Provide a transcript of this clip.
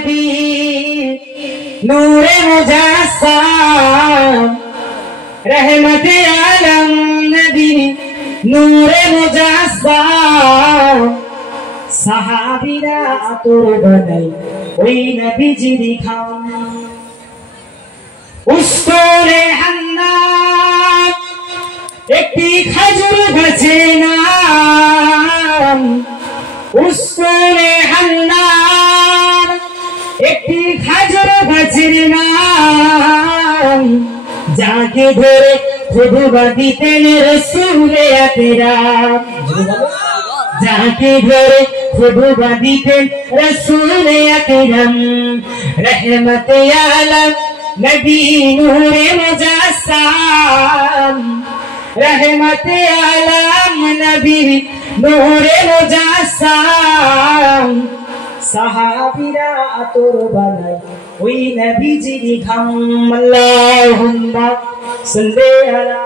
नबी नूरे मुजस्सम रहमत आलम नबी नूरे मुजस्सम साहाबीरा आतोर बनाई ওই নবীজির খাম উস্তরে হান্নাত একটি খেজুর গাছের নাম উস্তরে হান্নাত একটি খেজুর গাছের নাম যাকে ধরে খুদবা দিতেন রাসূলে আকরাম যাকে ধরে খুদবা দিতেন রাসূলে আকরাম রহমত আলম নবী নূরে মুজস্সম रहमत आलम नबी नूरे मुजस्सम साहाबीरा आतोर बनाई ওই নবীজির ঘাম আল্লাহুম্মা সাল্লি আলা